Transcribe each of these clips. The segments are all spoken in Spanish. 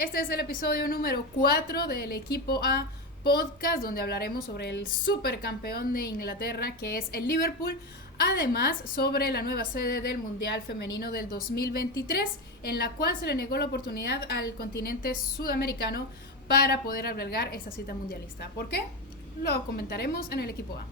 Este es el episodio número 4 del Equipo A Podcast, donde hablaremos sobre el supercampeón de Inglaterra, que es el Liverpool. Además, sobre la nueva sede del Mundial Femenino del 2023, en la cual se le negó la oportunidad al continente sudamericano para poder albergar esta cita mundialista. ¿Por qué? Lo comentaremos en el Equipo A.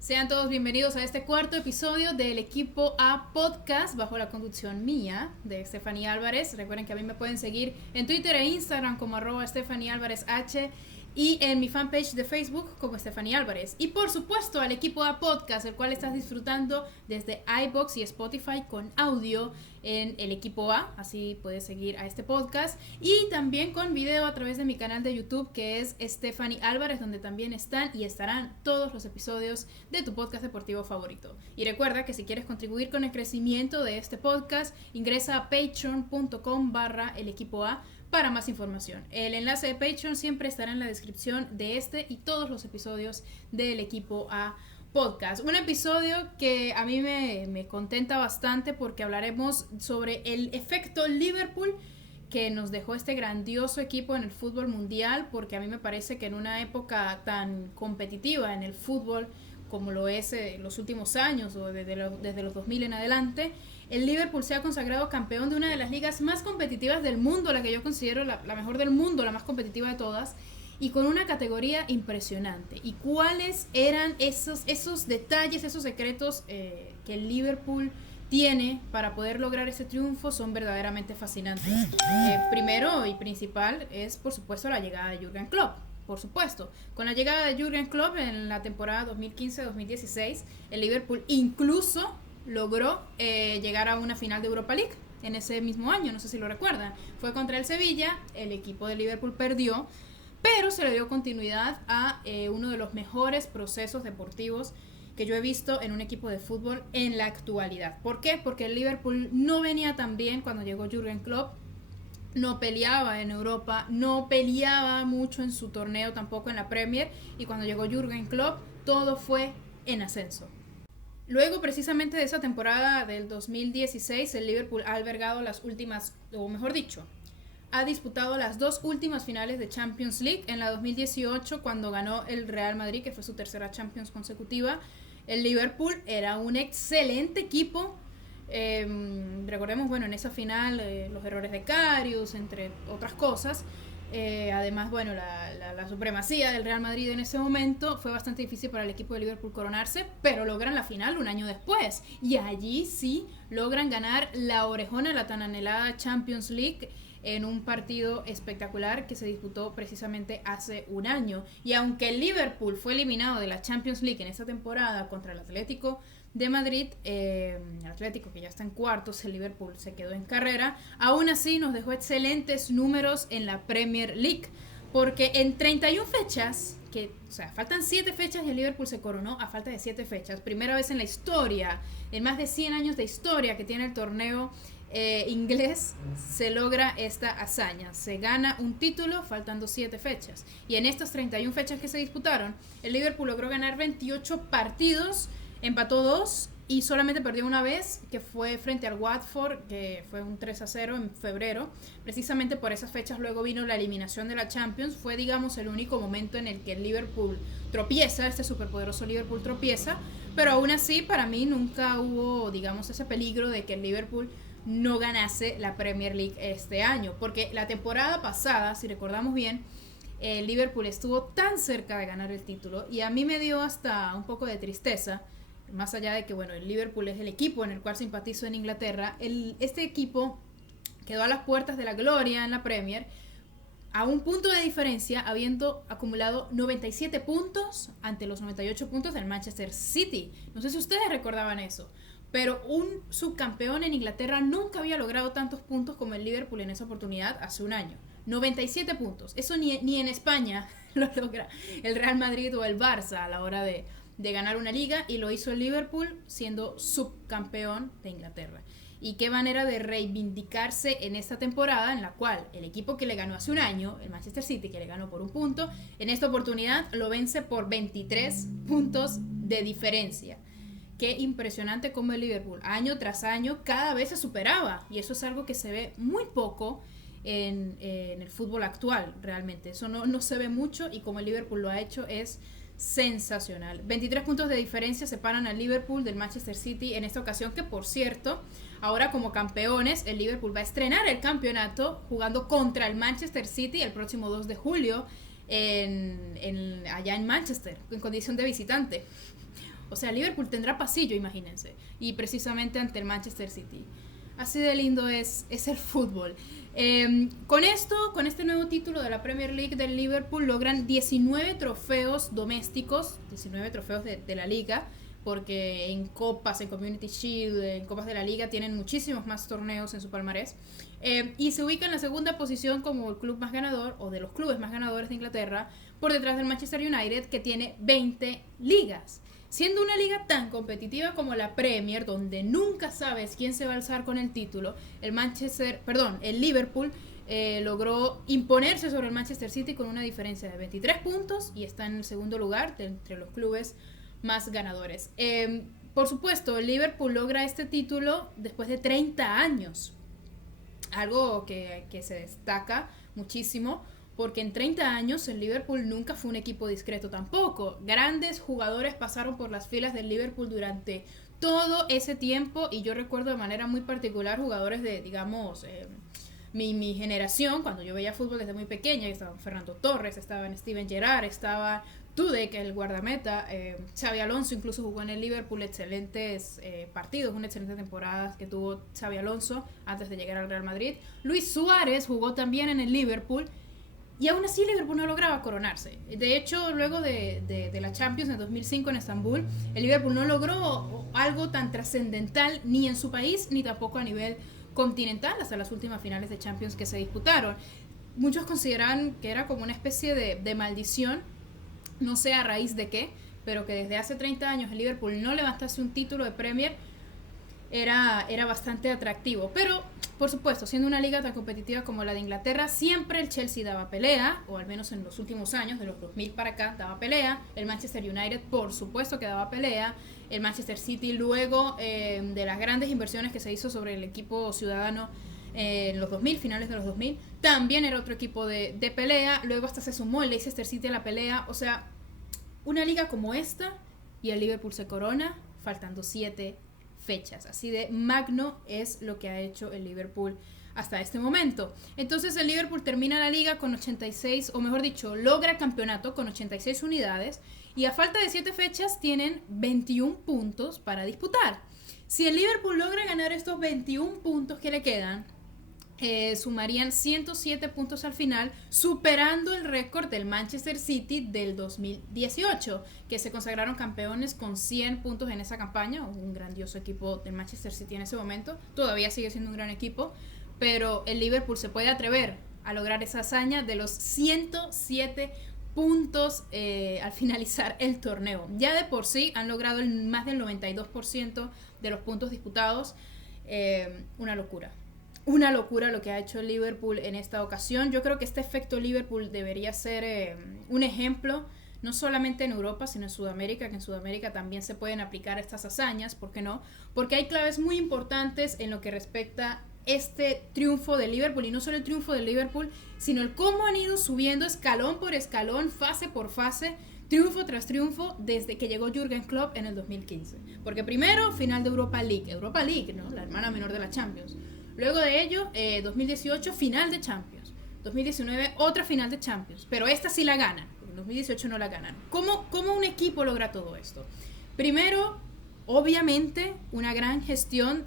Sean todos bienvenidos a este cuarto episodio del Equipo A Podcast, bajo la conducción mía, de Estefanía Álvarez. Recuerden que a mí me pueden seguir en Twitter e Instagram como @EstefaniaAlvarezH y en mi fanpage de Facebook como Estefanía Álvarez. Y por supuesto al Equipo A Podcast, el cual estás disfrutando desde iVoox y Spotify con audio en el Equipo A, así puedes seguir a este podcast, y también con video a través de mi canal de YouTube, que es Stephanie Álvarez, donde también están y estarán todos los episodios de tu podcast deportivo favorito. Y recuerda que si quieres contribuir con el crecimiento de este podcast, ingresa a patreon.com/el Equipo A para más información. El enlace de Patreon siempre estará en la descripción de este y todos los episodios del Equipo A Podcast. Un episodio que a mí me contenta bastante porque hablaremos sobre el efecto Liverpool que nos dejó este grandioso equipo en el fútbol mundial, porque a mí me parece que en una época tan competitiva en el fútbol como lo es los últimos años o desde los 2000 en adelante, el Liverpool se ha consagrado campeón de una de las ligas más competitivas del mundo, la que yo considero la mejor del mundo, la más competitiva de todas, y con una categoría impresionante. ¿Y cuáles eran esos detalles, esos secretos que el Liverpool tiene para poder lograr ese triunfo? Son verdaderamente fascinantes. Primero y principal es, por supuesto, la llegada de Jürgen Klopp. Por supuesto, con la llegada de Jürgen Klopp en la temporada 2015-2016, el Liverpool incluso logró llegar a una final de Europa League en ese mismo año, no sé si lo recuerdan. Fue contra el Sevilla, el equipo de Liverpool perdió, pero se le dio continuidad a uno de los mejores procesos deportivos que yo he visto en un equipo de fútbol en la actualidad. ¿Por qué? Porque el Liverpool no venía tan bien cuando llegó Jürgen Klopp, no peleaba en Europa, no peleaba mucho en su torneo, tampoco en la Premier, y cuando llegó Jürgen Klopp todo fue en ascenso. Luego, precisamente de esa temporada del 2016, el Liverpool ha albergado las últimas, o mejor dicho, ha disputado las dos últimas finales de Champions League. En la 2018, cuando ganó el Real Madrid, que fue su tercera Champions consecutiva, el Liverpool era un excelente equipo. Recordemos, bueno, en esa final los errores de Karius, entre otras cosas. Además, bueno, la supremacía del Real Madrid en ese momento fue bastante difícil para el equipo de Liverpool coronarse, pero logran la final un año después. Y allí sí logran ganar la orejona, la tan anhelada Champions League, en un partido espectacular que se disputó precisamente hace un año. Y aunque el Liverpool fue eliminado de la Champions League en esta temporada contra el Atlético de Madrid, el Atlético que ya está en cuartos, el Liverpool se quedó en carrera, aún así nos dejó excelentes números en la Premier League, porque en 31 fechas, o sea, faltan 7 fechas y el Liverpool se coronó a falta de 7 fechas, primera vez en la historia, en más de 100 años de historia que tiene el torneo inglés, se logra esta hazaña. Se gana un título faltando 7 fechas, y en estas 31 fechas que se disputaron, el Liverpool logró ganar 28 partidos, empató 2 y solamente perdió una vez, que fue frente al Watford, que fue un 3-0 en febrero. Precisamente por esas fechas luego vino la eliminación de la Champions. Fue, digamos, el único momento en el que el Liverpool tropieza, este superpoderoso Liverpool tropieza, pero aún así para mí nunca hubo, digamos, ese peligro de que el Liverpool no ganase la Premier League este año, porque la temporada pasada, si recordamos bien, el Liverpool estuvo tan cerca de ganar el título, y a mí me dio hasta un poco de tristeza, más allá de que, bueno, el Liverpool es el equipo en el cual simpatizo en Inglaterra. Este equipo quedó a las puertas de la gloria en la Premier, a un punto de diferencia, habiendo acumulado 97 puntos ante los 98 puntos del Manchester City. No sé si ustedes recordaban eso, pero un subcampeón en Inglaterra nunca había logrado tantos puntos como el Liverpool en esa oportunidad hace un año. 97 puntos. Eso ni en España lo logra el Real Madrid o el Barça a la hora de ganar una liga, y lo hizo el Liverpool siendo subcampeón de Inglaterra. Y qué manera de reivindicarse en esta temporada, en la cual el equipo que le ganó hace un año, el Manchester City, que le ganó por un punto, en esta oportunidad lo vence por 23 puntos de diferencia. Qué impresionante cómo el Liverpool año tras año cada vez se superaba, y eso es algo que se ve muy poco en el fútbol actual. Realmente eso no se ve mucho, y como el Liverpool lo ha hecho es sensacional. 23 puntos de diferencia separan al Liverpool del Manchester City en esta ocasión, que por cierto, ahora como campeones, el Liverpool va a estrenar el campeonato jugando contra el Manchester City el próximo 2 de julio allá en Manchester, en condición de visitante. O sea, Liverpool tendrá pasillo, imagínense, y precisamente ante el Manchester City. Así de lindo es el fútbol. Con este nuevo título de la Premier League del Liverpool, logran 19 trofeos domésticos, 19 trofeos de la liga, porque en copas, en Community Shield, en copas de la liga, tienen muchísimos más torneos en su palmarés. Y se ubica en la segunda posición como el club más ganador, o de los clubes más ganadores de Inglaterra, por detrás del Manchester United, que tiene 20 ligas. Siendo una liga tan competitiva como la Premier, donde nunca sabes quién se va a alzar con el título, el Liverpool logró imponerse sobre el Manchester City con una diferencia de 23 puntos y está en el segundo lugar entre los clubes más ganadores. Por supuesto, el Liverpool logra este título después de 30 años, algo que se destaca muchísimo, porque en 30 años el Liverpool nunca fue un equipo discreto tampoco. Grandes jugadores pasaron por las filas del Liverpool durante todo ese tiempo, y yo recuerdo de manera muy particular jugadores de, digamos, mi generación, cuando yo veía fútbol desde muy pequeña. Estaban Fernando Torres, estaban Steven Gerrard, estaba Dudek, el guardameta, Xabi Alonso incluso jugó en el Liverpool, excelentes partidos, una excelente temporada que tuvo Xabi Alonso antes de llegar al Real Madrid. Luis Suárez jugó también en el Liverpool, y aún así Liverpool no lograba coronarse. De hecho, luego de la Champions en 2005 en Estambul, el Liverpool no logró algo tan trascendental ni en su país, ni tampoco a nivel continental, hasta las últimas finales de Champions que se disputaron. Muchos consideran que era como una especie de maldición, no sé a raíz de qué, pero que desde hace 30 años el Liverpool no levantase un título de Premier era bastante atractivo. Pero, por supuesto, siendo una liga tan competitiva como la de Inglaterra, siempre el Chelsea daba pelea, o al menos en los últimos años, de los 2000 para acá, daba pelea. El Manchester United, por supuesto que daba pelea. El Manchester City, luego de las grandes inversiones que se hizo sobre el equipo ciudadano en los 2000, finales de los 2000, también era otro equipo de pelea. Luego hasta se sumó el Leicester City a la pelea. O sea, una liga como esta, y el Liverpool se corona faltando 7 fechas. Así de magno es lo que ha hecho el Liverpool hasta este momento. Entonces el Liverpool termina la liga con 86, o mejor dicho, logra campeonato con 86 unidades, y a falta de 7 fechas tienen 21 puntos para disputar. Si el Liverpool logra ganar estos 21 puntos que le quedan, sumarían 107 puntos al final, superando el récord del Manchester City del 2018, que se consagraron campeones con 100 puntos en esa campaña. Un grandioso equipo del Manchester City en ese momento, todavía sigue siendo un gran equipo, pero el Liverpool se puede atrever a lograr esa hazaña de los 107 puntos al finalizar el torneo. Ya de por sí han logrado más del 92% de los puntos disputados. Una locura lo que ha hecho el Liverpool en esta ocasión. Yo creo que este efecto Liverpool debería ser un ejemplo, no solamente en Europa, sino en Sudamérica, que en Sudamérica también se pueden aplicar estas hazañas, ¿por qué no? Porque hay claves muy importantes en lo que respecta este triunfo de Liverpool, y no solo el triunfo de Liverpool, sino el cómo han ido subiendo escalón por escalón, fase por fase, triunfo tras triunfo, desde que llegó Jürgen Klopp en el 2015. Porque primero, final de Europa League, ¿no? La hermana menor de la Champions. Luego de ello, 2018, final de Champions. 2019, otra final de Champions. Pero esta sí la ganan. En 2018 no la ganan. ¿Cómo un equipo logra todo esto? Primero, obviamente, una gran gestión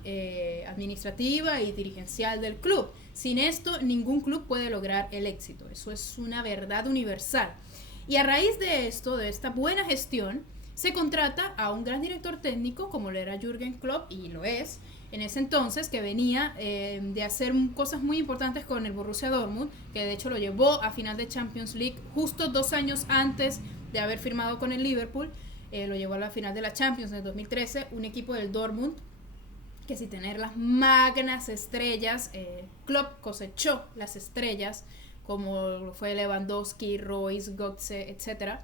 administrativa y dirigencial del club. Sin esto, ningún club puede lograr el éxito. Eso es una verdad universal. Y a raíz de esto, de esta buena gestión, se contrata a un gran director técnico, como lo era Jürgen Klopp, y lo es en ese entonces, que venía de hacer cosas muy importantes con el Borussia Dortmund, que de hecho lo llevó a final de Champions League justo 2 años antes de haber firmado con el Liverpool. Lo llevó a la final de la Champions en 2013, un equipo del Dortmund que, sin tener las magnas estrellas, Klopp cosechó las estrellas como fue Lewandowski, Royce, Götze, etc.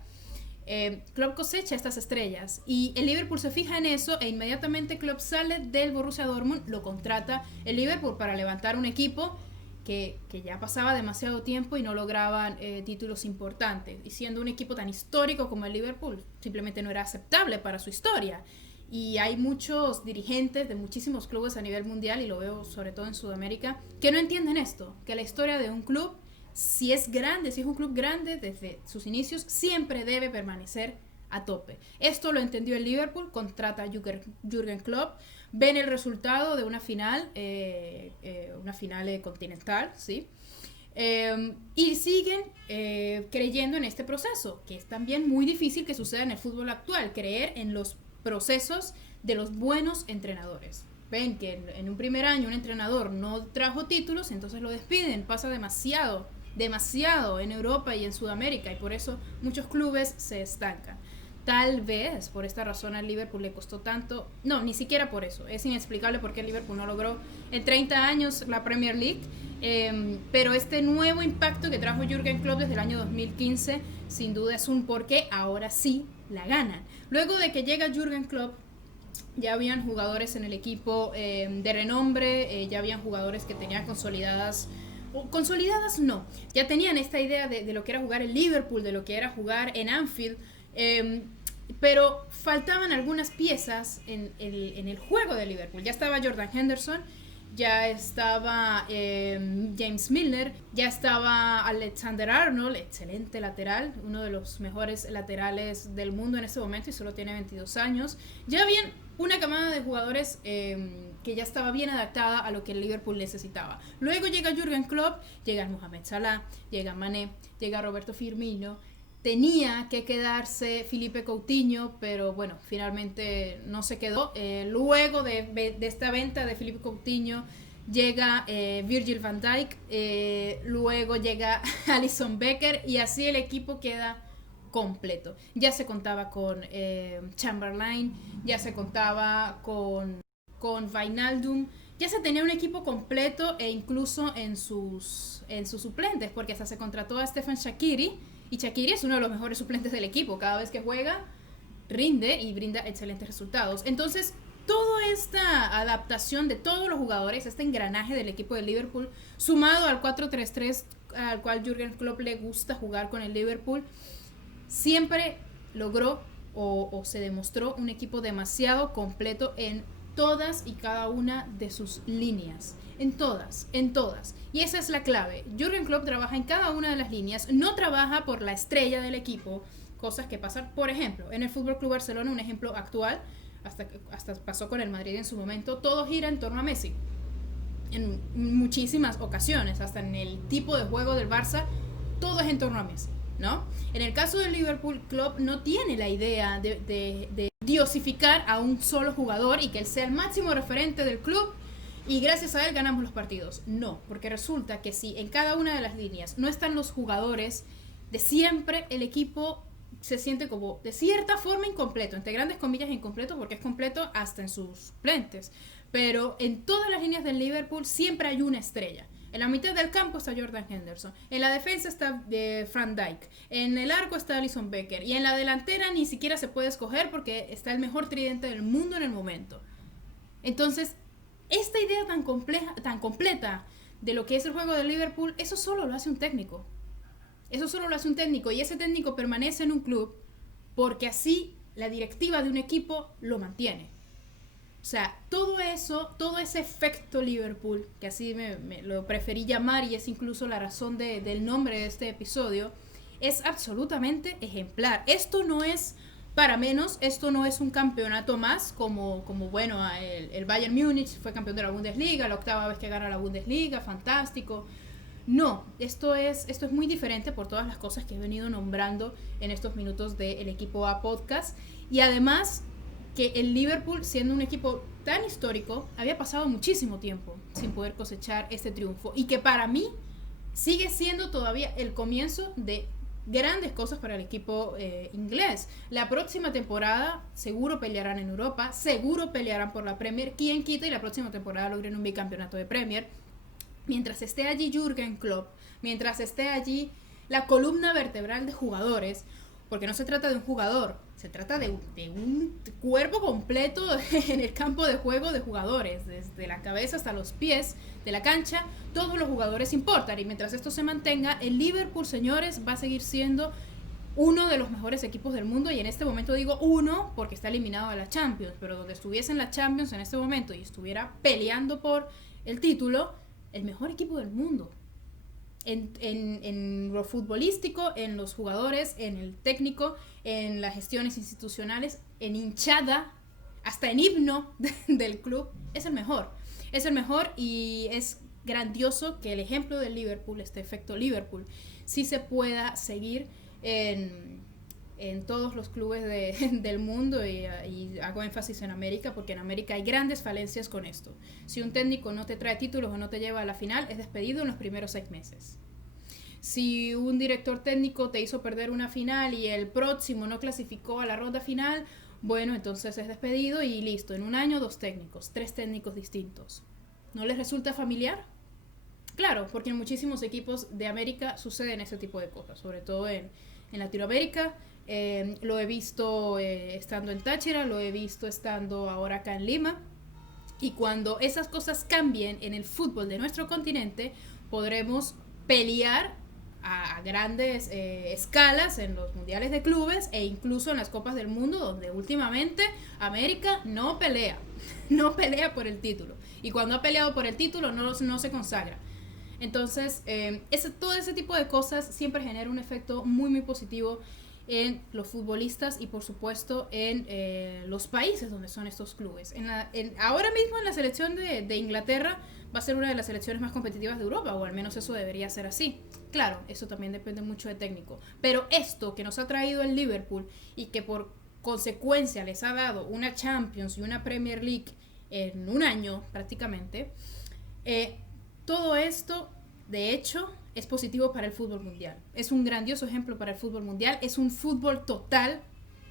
Klopp cosecha estas estrellas y el Liverpool se fija en eso e inmediatamente Klopp sale del Borussia Dortmund, lo contrata el Liverpool para levantar un equipo que ya pasaba demasiado tiempo y no lograban títulos importantes, y siendo un equipo tan histórico como el Liverpool simplemente no era aceptable para su historia. Y hay muchos dirigentes de muchísimos clubes a nivel mundial, y lo veo sobre todo en Sudamérica, que no entienden esto, que la historia de un club, si es grande, si es un club grande desde sus inicios, siempre debe permanecer a tope. Esto lo entendió el Liverpool, contrata a Jürgen Klopp, ven el resultado de una final continental, ¿sí? Y siguen creyendo en este proceso, que es también muy difícil que suceda en el fútbol actual, creer en los procesos de los buenos entrenadores. Ven que en un primer año un entrenador no trajo títulos, entonces lo despiden, pasa demasiado en Europa y en Sudamérica, y por eso muchos clubes se estancan. Tal vez por esta razón al Liverpool le costó tanto, no, ni siquiera por eso, es inexplicable por qué el Liverpool no logró en 30 años la Premier League, pero este nuevo impacto que trajo Jürgen Klopp desde el año 2015 sin duda es un porqué ahora sí la ganan. Luego de que llega Jürgen Klopp, ya habían jugadores en el equipo de renombre, ya habían jugadores que tenían consolidadas no, ya tenían esta idea de lo que era jugar en Liverpool, de lo que era jugar en Anfield, pero faltaban algunas piezas en el juego de Liverpool. Ya estaba Jordan Henderson, ya estaba James Milner, ya estaba Alexander Arnold, excelente lateral, uno de los mejores laterales del mundo en este momento y solo tiene 22 años. Ya habían una camada de jugadores que ya estaba bien adaptada a lo que el Liverpool necesitaba. Luego llega Jürgen Klopp, llega Mohamed Salah, llega Mané, llega Roberto Firmino. Tenía que quedarse Philippe Coutinho, pero bueno, finalmente no se quedó. Luego de esta venta de Philippe Coutinho llega Virgil van Dijk, luego llega Alisson Becker, y así el equipo queda completo. Ya se contaba con Chamberlain, ya se contaba con Wijnaldum, ya se tenía un equipo completo, e incluso en sus suplentes, porque hasta se contrató a Stefan Shaqiri, y Shaqiri es uno de los mejores suplentes del equipo. Cada vez que juega, rinde y brinda excelentes resultados. Entonces, toda esta adaptación de todos los jugadores, este engranaje del equipo de Liverpool, sumado al 4-3-3 al cual Jürgen Klopp le gusta jugar con el Liverpool, siempre logró o se demostró un equipo demasiado completo en todas y cada una de sus líneas. En todas. Y esa es la clave. Jürgen Klopp trabaja en cada una de las líneas, no trabaja por la estrella del equipo, cosas que pasan, por ejemplo, en el FC Barcelona, un ejemplo actual, hasta pasó con el Madrid en su momento, todo gira en torno a Messi. En muchísimas ocasiones, hasta en el tipo de juego del Barça, todo es en torno a Messi, ¿no? En el caso del Liverpool, Klopp no tiene la idea de diosificar a un solo jugador y que él sea el máximo referente del club y gracias a él ganamos los partidos. No, porque resulta que si en cada una de las líneas no están los jugadores de siempre, el equipo se siente como de cierta forma incompleto, entre grandes comillas incompleto, porque es completo hasta en sus suplentes, pero en todas las líneas del Liverpool siempre hay una estrella. En la mitad del campo está Jordan Henderson, en la defensa está Van Dijk, en el arco está Alisson Becker, y en la delantera ni siquiera se puede escoger porque está el mejor tridente del mundo en el momento. Entonces, esta idea tan compleja, tan completa de lo que es el juego de Liverpool, eso solo lo hace un técnico. Eso solo lo hace un técnico, y ese técnico permanece en un club porque así la directiva de un equipo lo mantiene. O sea, todo eso, todo ese efecto Liverpool, que así me lo preferí llamar y es incluso la razón del nombre de este episodio, es absolutamente ejemplar. Esto no es para menos, esto no es un campeonato más como bueno, el Bayern Múnich fue campeón de la Bundesliga, la octava vez que gana la Bundesliga, fantástico. No, esto es muy diferente por todas las cosas que he venido nombrando en estos minutos del equipo A Podcast, y además que el Liverpool, siendo un equipo tan histórico, había pasado muchísimo tiempo sin poder cosechar este triunfo, y que para mí sigue siendo todavía el comienzo de grandes cosas para el equipo inglés. La próxima temporada seguro pelearán en Europa, seguro pelearán por la Premier, quién quita y la próxima temporada logren un bicampeonato de Premier. Mientras esté allí Jürgen Klopp, mientras esté allí la columna vertebral de jugadores, porque no se trata de un jugador, se trata de un cuerpo completo en el campo de juego de jugadores, desde la cabeza hasta los pies de la cancha, todos los jugadores importan, y mientras esto se mantenga, el Liverpool, señores, va a seguir siendo uno de los mejores equipos del mundo, y en este momento digo uno porque está eliminado de la Champions, pero donde estuviese en la Champions en este momento y estuviera peleando por el título, el mejor equipo del mundo. En lo futbolístico, en los jugadores, en el técnico, en las gestiones institucionales, en hinchada, hasta en himno del club, es el mejor. Es el mejor, y es grandioso que el ejemplo del Liverpool, este efecto Liverpool, sí se pueda seguir en todos los clubes del mundo, y hago énfasis en América, porque en América hay grandes falencias con esto. Si un técnico no te trae títulos o no te lleva a la final, es despedido en los primeros 6 meses. Si un director técnico te hizo perder una final y el próximo no clasificó a la ronda final, bueno, entonces es despedido y listo. En un año 2 técnicos, 3 técnicos distintos. ¿No les resulta familiar? Claro, porque en muchísimos equipos de América suceden ese tipo de cosas, sobre todo en Latinoamérica. Lo he visto estando en Táchira, lo he visto estando ahora acá en Lima, y cuando esas cosas cambien en el fútbol de nuestro continente, podremos pelear a grandes escalas en los mundiales de clubes e incluso en las copas del mundo, donde últimamente América no pelea por el título, y cuando ha peleado por el título no se consagra. Entonces, todo ese tipo de cosas siempre genera un efecto muy, muy positivo en los futbolistas y, por supuesto, en los países donde son estos clubes. Ahora mismo en la selección de Inglaterra va a ser una de las selecciones más competitivas de Europa, o al menos eso debería ser así. Claro, eso también depende mucho de técnico. Pero esto que nos ha traído el Liverpool, y que por consecuencia les ha dado una Champions y una Premier League en un año prácticamente, todo esto, de hecho, es positivo para el fútbol mundial. Es un grandioso ejemplo para el fútbol mundial. Es un fútbol total,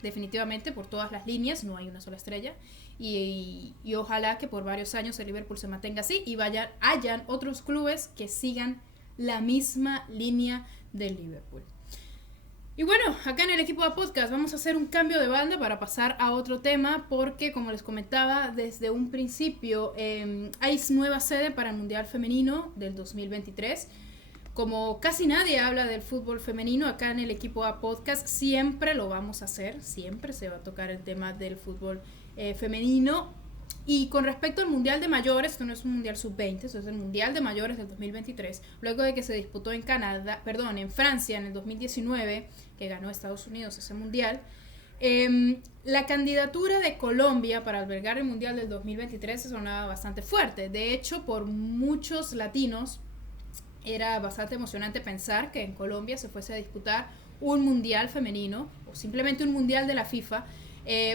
definitivamente, por todas las líneas. No hay una sola estrella. Y ojalá que por varios años el Liverpool se mantenga así y hayan otros clubes que sigan la misma línea del Liverpool. Y bueno, acá en el equipo de podcast vamos a hacer un cambio de banda para pasar a otro tema, porque como les comentaba desde un principio, hay nueva sede para el Mundial Femenino del 2023. Como casi nadie habla del fútbol femenino, acá en el equipo A Podcast siempre lo vamos a hacer, siempre se va a tocar el tema del fútbol femenino. Y con respecto al Mundial de Mayores, esto no es un Mundial Sub-20, esto es el Mundial de Mayores del 2023, luego de que se disputó en Francia en el 2019, que ganó Estados Unidos ese Mundial. La candidatura de Colombia para albergar el Mundial del 2023 sonaba bastante fuerte. De hecho, por muchos latinos era bastante emocionante pensar que en Colombia se fuese a disputar un Mundial femenino, o simplemente un Mundial de la FIFA,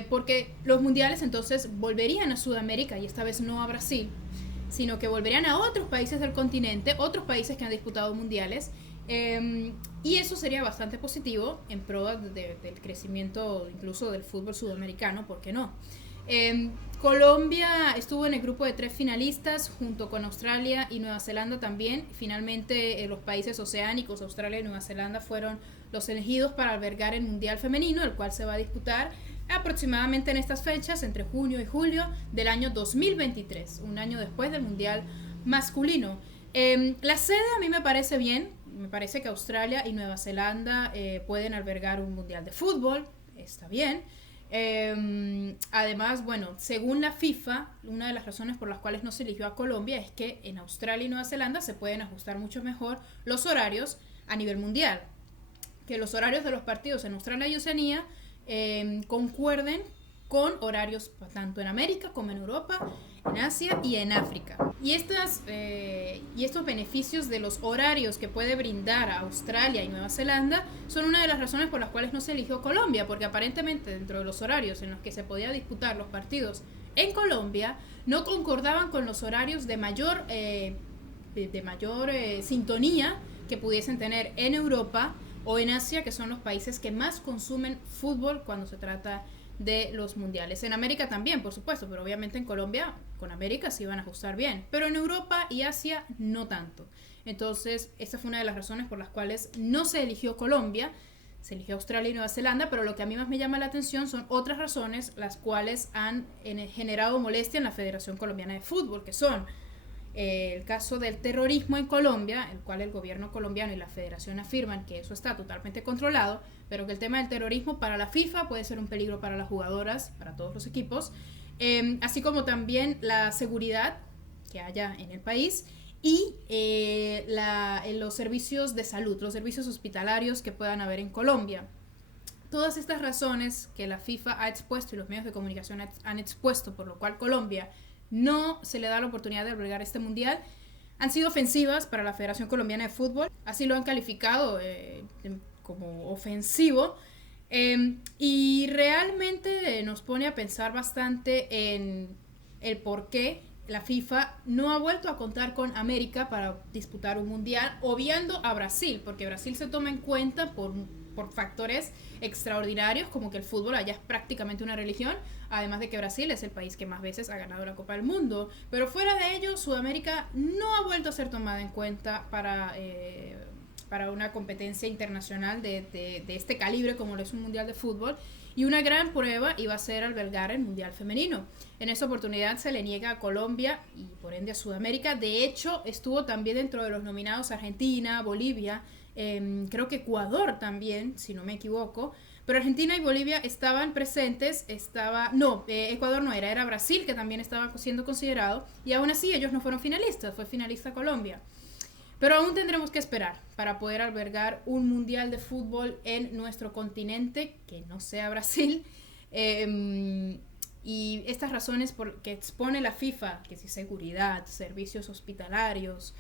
porque los mundiales entonces volverían a Sudamérica, y esta vez no a Brasil, sino que volverían a otros países del continente, otros países que han disputado mundiales, y eso sería bastante positivo en pro del crecimiento incluso del fútbol sudamericano, ¿por qué no? Colombia estuvo en el grupo de 3 finalistas junto con Australia y Nueva Zelanda también. Finalmente los países oceánicos, Australia y Nueva Zelanda, fueron los elegidos para albergar el Mundial Femenino, el cual se va a disputar aproximadamente en estas fechas, entre junio y julio del año 2023, un año después del Mundial masculino. La sede a mí me parece bien, me parece que Australia y Nueva Zelanda pueden albergar un Mundial de fútbol, está bien. Además, bueno, según la FIFA, una de las razones por las cuales no se eligió a Colombia es que en Australia y Nueva Zelanda se pueden ajustar mucho mejor los horarios a nivel mundial, que los horarios de los partidos en Australia y Oceanía concuerden con horarios tanto en América como en Europa, en Asia y en África. Y estos beneficios de los horarios que puede brindar a Australia y Nueva Zelanda son una de las razones por las cuales no se eligió Colombia, porque aparentemente dentro de los horarios en los que se podía disputar los partidos en Colombia no concordaban con los horarios de mayor sintonía que pudiesen tener en Europa o en Asia, que son los países que más consumen fútbol cuando se trata de los mundiales. En América también, por supuesto, pero obviamente en Colombia, con América sí van a ajustar bien, pero en Europa y Asia no tanto. Entonces, esta fue una de las razones por las cuales no se eligió Colombia. se eligió Australia y Nueva Zelanda, pero lo que a mí más me llama la atención son otras razones las cuales han generado molestia en la Federación Colombiana de Fútbol, que son el caso del terrorismo en Colombia, el cual el gobierno colombiano y la federación afirman que eso está totalmente controlado, pero que el tema del terrorismo para la FIFA puede ser un peligro para las jugadoras, para todos los equipos, así como también la seguridad que haya en el país y los servicios de salud, los servicios hospitalarios que puedan haber en Colombia. Todas estas razones que la FIFA ha expuesto y los medios de comunicación han expuesto, por lo cual Colombia no se le da la oportunidad de albergar este mundial, han sido ofensivas para la Federación Colombiana de Fútbol, así lo han calificado como ofensivo, y realmente nos pone a pensar bastante en el por qué la FIFA no ha vuelto a contar con América para disputar un mundial, obviando a Brasil, porque Brasil se toma en cuenta por factores extraordinarios, como que el fútbol allá es prácticamente una religión, además de que Brasil es el país que más veces ha ganado la Copa del Mundo. Pero fuera de ello, Sudamérica no ha vuelto a ser tomada en cuenta para una competencia internacional de este calibre como lo es un mundial de fútbol. Y una gran prueba iba a ser albergar el mundial femenino. En esta oportunidad se le niega a Colombia y por ende a Sudamérica. De hecho, estuvo también dentro de los nominados Argentina, Bolivia, creo que Ecuador también, si no me equivoco, pero Argentina y Bolivia estaban presentes, Ecuador no era Brasil, que también estaba siendo considerado, y aún así ellos no fueron finalistas, fue finalista Colombia. Pero aún tendremos que esperar para poder albergar un mundial de fútbol en nuestro continente, que no sea Brasil, y estas razones que expone la FIFA, que si seguridad, servicios hospitalarios,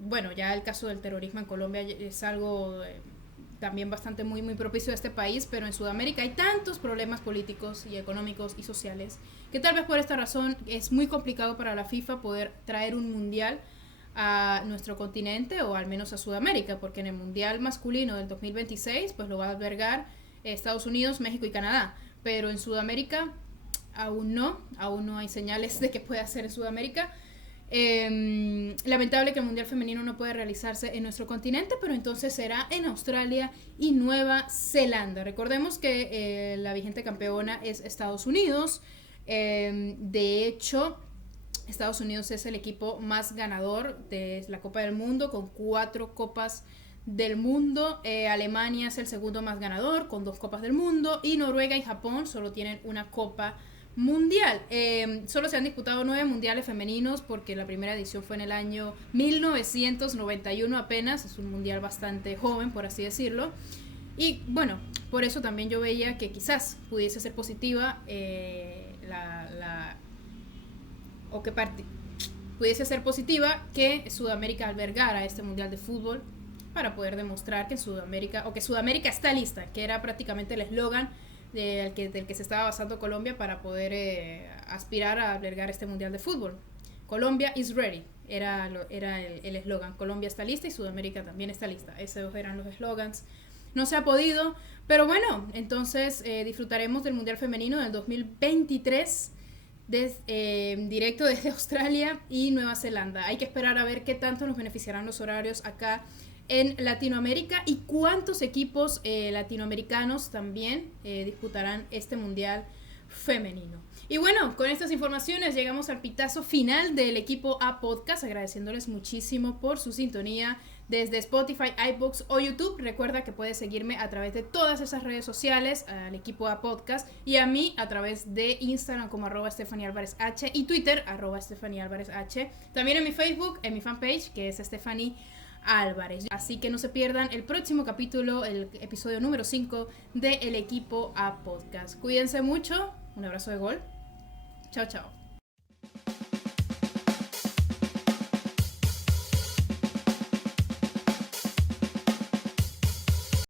bueno, ya el caso del terrorismo en Colombia es algo también bastante muy propicio a este país, pero en Sudamérica hay tantos problemas políticos y económicos y sociales que tal vez por esta razón es muy complicado para la FIFA poder traer un mundial a nuestro continente o al menos a Sudamérica, porque en el mundial masculino del 2026 pues lo va a albergar Estados Unidos, México y Canadá, pero en Sudamérica aún no hay señales de que pueda ser en Sudamérica. Lamentable que el mundial femenino no puede realizarse en nuestro continente, pero entonces será en Australia y Nueva Zelanda. Recordemos que la vigente campeona es Estados Unidos. De hecho, Estados Unidos es el equipo más ganador de la Copa del Mundo, con 4 Copas del Mundo. Alemania es el segundo más ganador, con 2 Copas del Mundo, y Noruega y Japón solo tienen una Copa Mundial. Solo se han disputado 9 mundiales femeninos, porque la primera edición fue en el año 1991 apenas. Es un mundial bastante joven, por así decirlo. Y bueno, por eso también yo veía que quizás pudiese ser positiva pudiese ser positiva que Sudamérica albergara este mundial de fútbol, para poder demostrar que Sudamérica está lista, que era prácticamente el eslogan del que se estaba basando Colombia para poder aspirar a albergar este mundial de fútbol. Colombia is ready, era el eslogan. Colombia está lista y Sudamérica también está lista. Esos eran los eslogans. No se ha podido, pero bueno, entonces disfrutaremos del mundial femenino del 2023 directo desde Australia y Nueva Zelanda. Hay que esperar a ver qué tanto nos beneficiarán los horarios acá en Latinoamérica y cuántos equipos latinoamericanos también disputarán este mundial femenino. Y bueno, con estas informaciones llegamos al pitazo final del equipo A Podcast, agradeciéndoles muchísimo por su sintonía desde Spotify, iVoox o YouTube. Recuerda que puedes seguirme a través de todas esas redes sociales, al equipo A Podcast, y a mí a través de Instagram como @StefaniAlvarezH y Twitter @StefaniAlvarezH. También en mi Facebook, en mi fanpage, que es Stephanie Álvarez. Así que no se pierdan el próximo capítulo, el episodio número 5 de El Equipo A Podcast. Cuídense mucho, un abrazo de gol. Chao, chao.